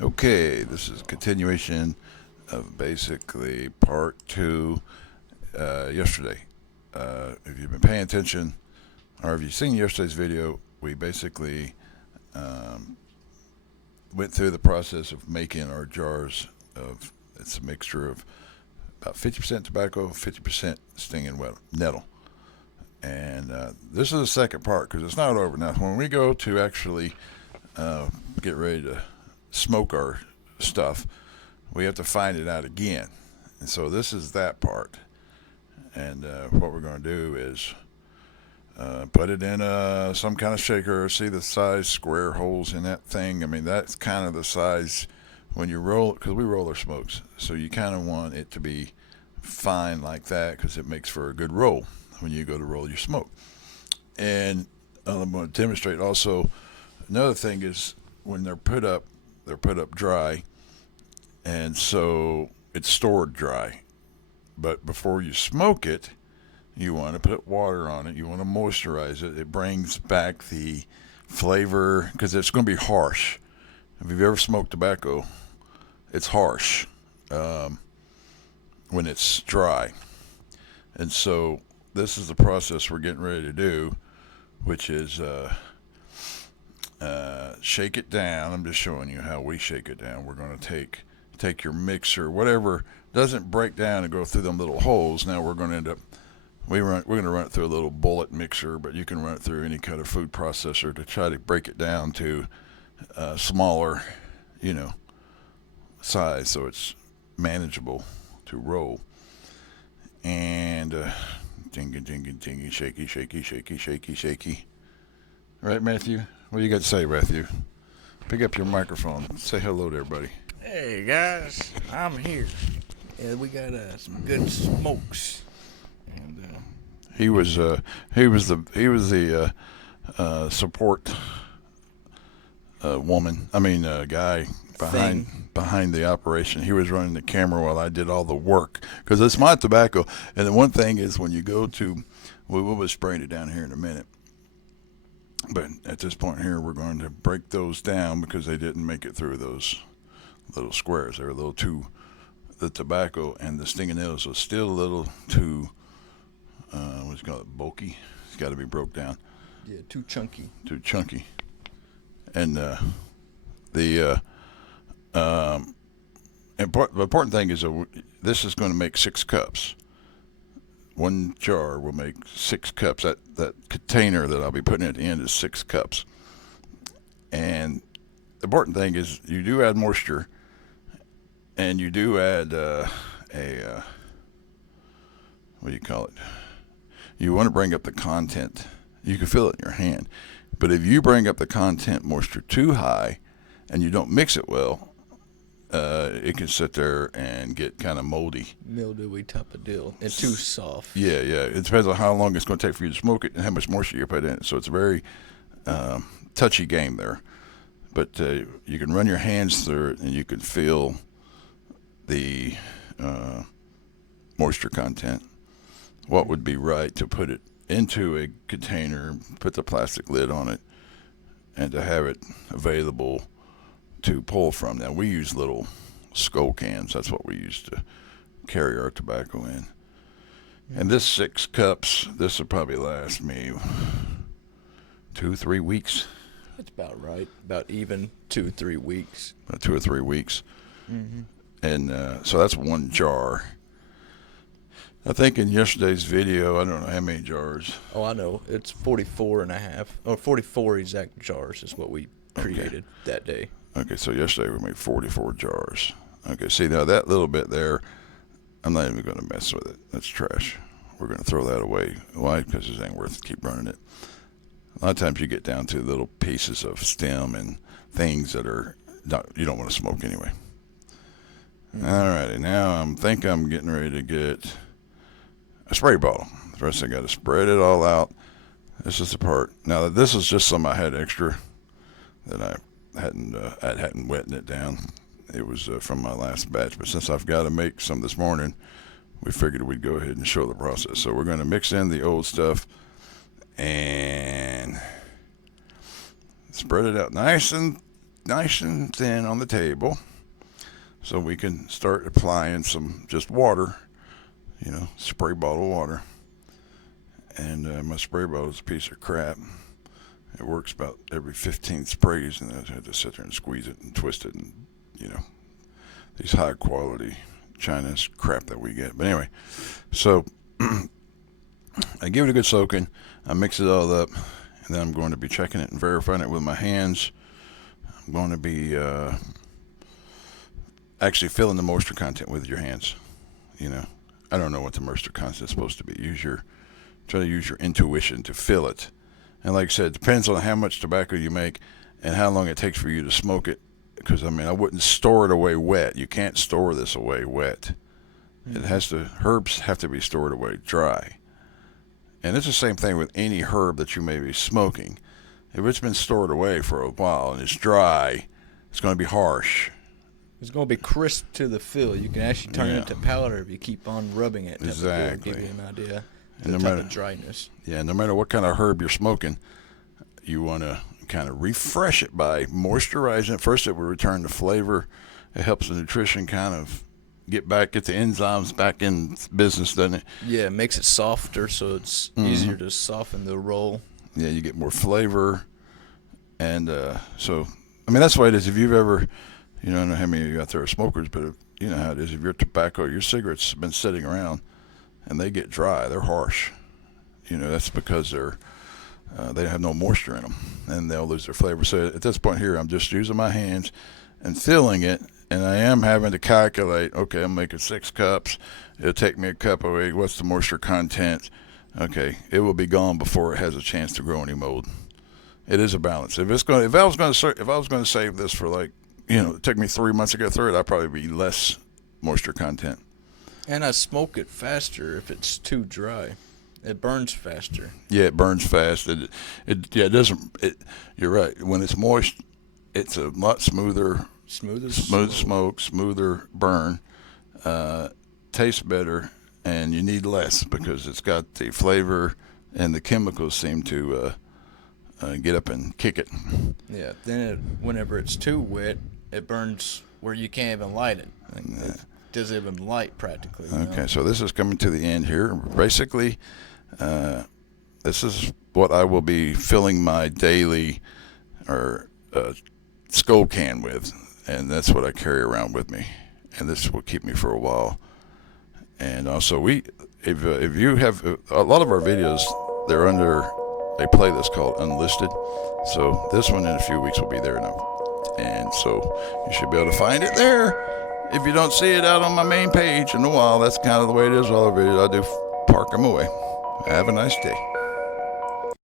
Okay, this is a continuation of basically part two yesterday. If you've been paying attention, or if you've seen yesterday's video, we basically um, went through the process of making our jars of, it's a mixture of about 50% tobacco, 50% stinging nettle. And this is the second part because it's not over. Now, when we go to actually uh, get ready to smoke our stuff, we have to find it out again. And so this is that part. And what we're going to do is put it in some kind of shaker. See the size square holes in that thing? I mean, that's kind of the size when you roll, because we roll our smokes. So you kind of want it to be fine like that because it makes for a good roll when you go to roll your smoke. And I'm going to demonstrate also. Another thing is when they're put up dry, and so it's stored dry. But before you smoke it, you want to put water on it. You want to moisturize it. It brings back the flavor because it's going to be harsh. If you've ever smoked tobacco, it's harsh when it's dry. And so this is the process we're getting ready to do, which is shake it down. I'm just showing you how we shake it down. We're going to take your mixer, whatever doesn't break down and go through them little holes. Now we're going to end up we're going to run it through a little bullet mixer, but you can run it through any kind of food processor to try to break it down to smaller, you know, size so it's manageable to roll. And dingy, dingy, dingy, shaky, shaky, shaky, shaky, shaky. Right, Matthew? What do you got to say, Matthew? Pick up your microphone. Say hello to everybody. Hey guys, I'm here. And we got some good smokes. And He was the support woman. I mean guy behind thing. behind the operation. He was running the camera while I did all the work because it's my tobacco. And the one thing is when you go to, we'll be spraying it down here in a minute. But at this point here, we're going to break those down because they didn't make it through those little squares. They were a little too, the tobacco and the stinging needles was still a little too, what's it called, bulky. It's got to be broke down, Yeah, too chunky. too chunky. And the the important thing is this is going to make 6 cups. One jar will make 6 cups. That container that I'll be putting at the end is 6 cups. And the important thing is you do add moisture, and you do add what do you call it? You want to bring up the content. You can feel it in your hand, but if you bring up the content moisture too high, and you don't mix it well, it can sit there and get kind of moldy. Mildewy type of deal. And too soft. Yeah, yeah. It depends on how long it's going to take for you to smoke it and how much moisture you put in it. So it's a very touchy game there. But you can run your hands through it and you can feel the moisture content. What would be right to put it into a container, put the plastic lid on it, and to have it available to pull from. Now, we use little skull cans. That's what we use to carry our tobacco in. And this 6 cups, this will probably last me 2-3 weeks. That's about right. About even 2 3 weeks. About 2 or 3 weeks. Mm-hmm. And so that's one jar. I think in yesterday's video, I don't know how many jars. Oh, I know. It's 44 and a half. Or 44 exact jars is what we created that day. Okay, so yesterday we made 44 jars. Okay, see now that little bit there, I'm not even going to mess with it. That's trash. We're going to throw that away. Why? Because it ain't worth keep running it. A lot of times you get down to little pieces of stem and things that are not, you don't want to smoke anyway. Mm-hmm. All righty, now I think I'm getting ready to get a spray bottle. First I got to spread it all out. This is the part. Now this is just some I had extra that I hadn't wetted it down. It was from my last batch, but since I've got to make some this morning, we figured we'd go ahead and show the process. So we're going to mix in the old stuff and spread it out nice and nice and thin on the table so we can start applying some just water, spray bottle water. And my spray bottle is a piece of crap. It works about every 15 sprays, and I had to sit there and squeeze it and twist it, and these high quality China's crap that we get. But anyway, so I give it a good soaking. I mix it all up, and then I'm going to be checking it and verifying it with my hands. I'm going to be actually filling the moisture content with your hands. I don't know what the moisture content is supposed to be. Try to use your intuition to fill it. And like I said, it depends on how much tobacco you make and how long it takes for you to smoke it. Because, I wouldn't store it away wet. You can't store this away wet. Herbs have to be stored away dry. And it's the same thing with any herb that you may be smoking. If it's been stored away for a while and it's dry, it's going to be harsh. It's going to be crisp to the feel. You can actually turn it into powder if you keep on rubbing it. Exactly. Give you an idea. And the type of dryness. Yeah, no matter what kind of herb you're smoking, you want to kind of refresh it by moisturizing it. First, it will return the flavor. It helps the nutrition kind of get the enzymes back in business, doesn't it? Yeah, it makes it softer, so it's easier to soften the roll. Yeah, you get more flavor. And that's the way it is. If you've ever, I don't know how many of you out there are smokers, but you know how it is. If your cigarettes have been sitting around and they get dry, they're harsh. That's because they have no moisture in them, and they'll lose their flavor. So at this point here, I'm just using my hands and filling it, and I am having to calculate, okay, I'm making 6 cups. It'll take me a cup away. What's the moisture content? Okay, it will be gone before it has a chance to grow any mold. It is a balance. If I was going to save this for it took me 3 months to get through it, I'd probably be less moisture content. And I smoke it faster if it's too dry. It burns faster. Yeah, it burns fast. It doesn't. You're right. When it's moist, it's a lot smoother. Smooth smoke, smoother burn. Tastes better, and you need less because it's got the flavor, and the chemicals seem to get up and kick it. Yeah. Then whenever it's too wet, it burns where you can't even light it. It doesn't even light practically. Okay, so this is coming to the end here. Basically, this is what I will be filling my daily skull can with, and that's what I carry around with me, and this will keep me for a while. And also, if you have a lot of our videos, they're under a playlist called Unlisted. So this one in a few weeks will be there now, and so you should be able to find it there. If you don't see it out on my main page in a while, that's kind of the way it is with all the videos. I do park them away. Have a nice day.